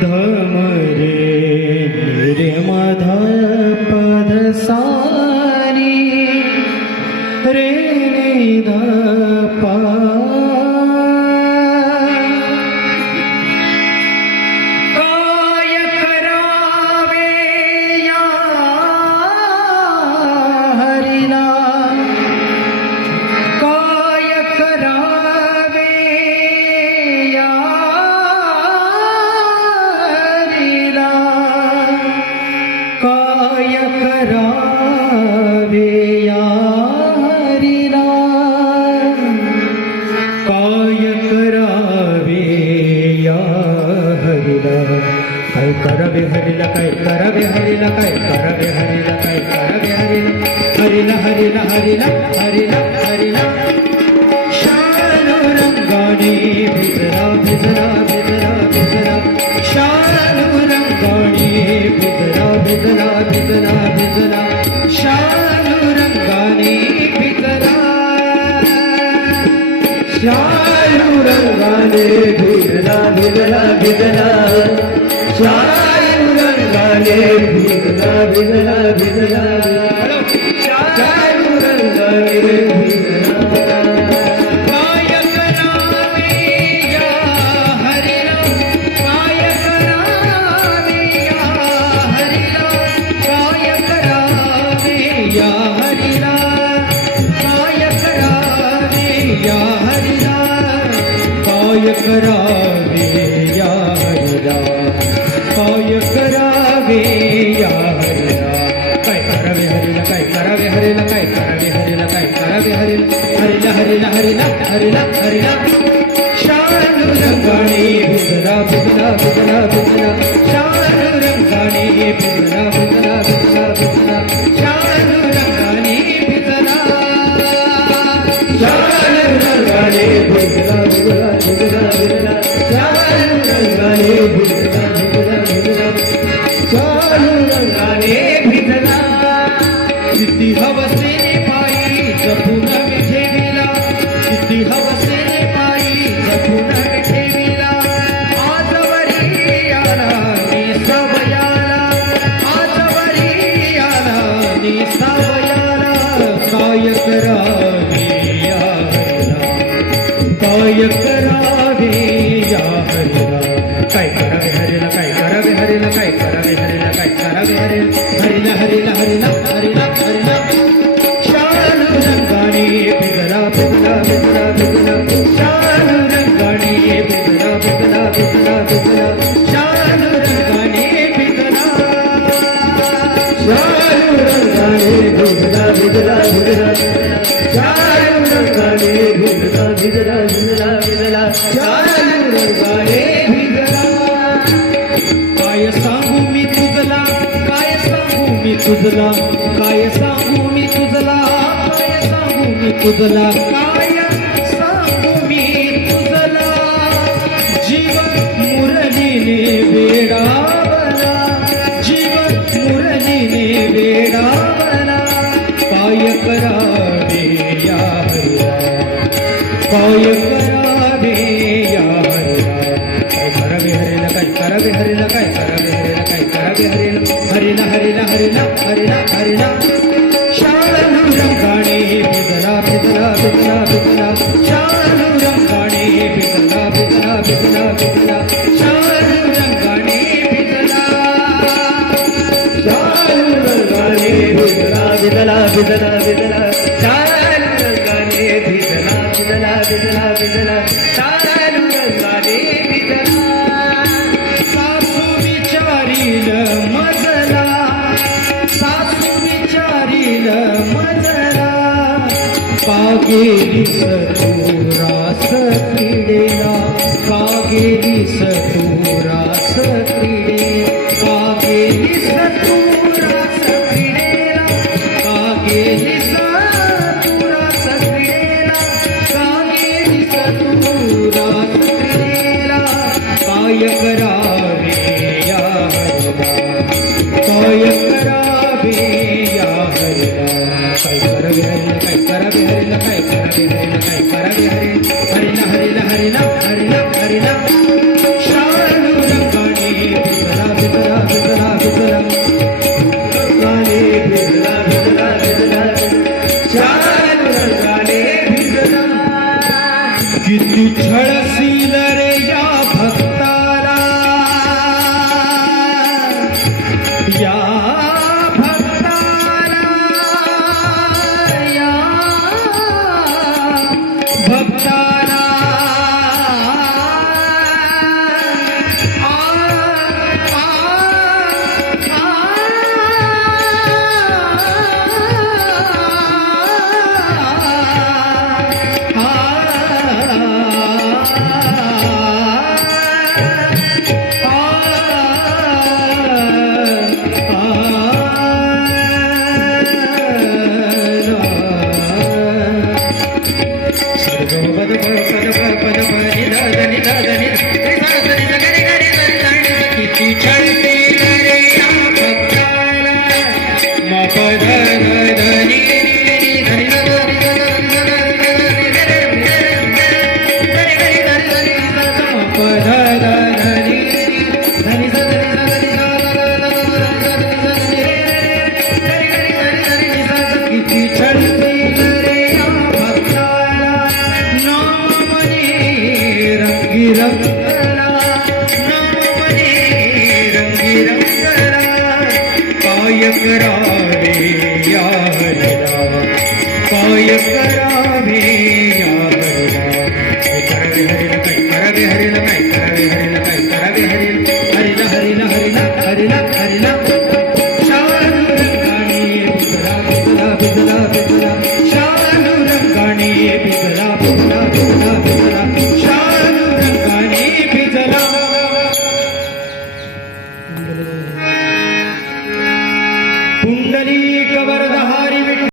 धम रे रे मध हरिला काय करावे हरिला काय करावे हरिला काय करावे हरिला काय करावे हरिला. हरिला हरिला हरिला हरिला हरिला. शालू रंगाने भिजरा भिजरा भिजरा भिजरा. शालू रंगाने भिजरा भिजरा भिजरा भिजरा. शालू रंगाने भिजरा. शालू रंगाने भिजला भिजला भिजला शालू रंगाने भिजला भिजला भिजला शालू रंगाने भिजला हरिला हरिला हरिला हरिला हरिला हरिला. हरिला काय करावे हरिला हरिला हरिला हरिला हरिला हरिला शालू रंगाने बिगला बिगला बिगला बिगला शालू रंगाने बिगला बिगला बिगला बिगला शालू रंगाने बिगला शालू रंगाने बिगला बिगला बिगला शालू रंगाने बिगला तुझला काय सांगू मी तुझला? काय सांगू मी तुझला? काय बिगला बिगला बिगला शाळू रंगाने बिगला बिगला बिगला बिगला शाळू रंगाने बिगला सासू विचारील मजला सासू विचारील मजला. कागेली सतुरास क्रीडेला कागे दिस काय करावे हरीला काय ਆ பிறந்த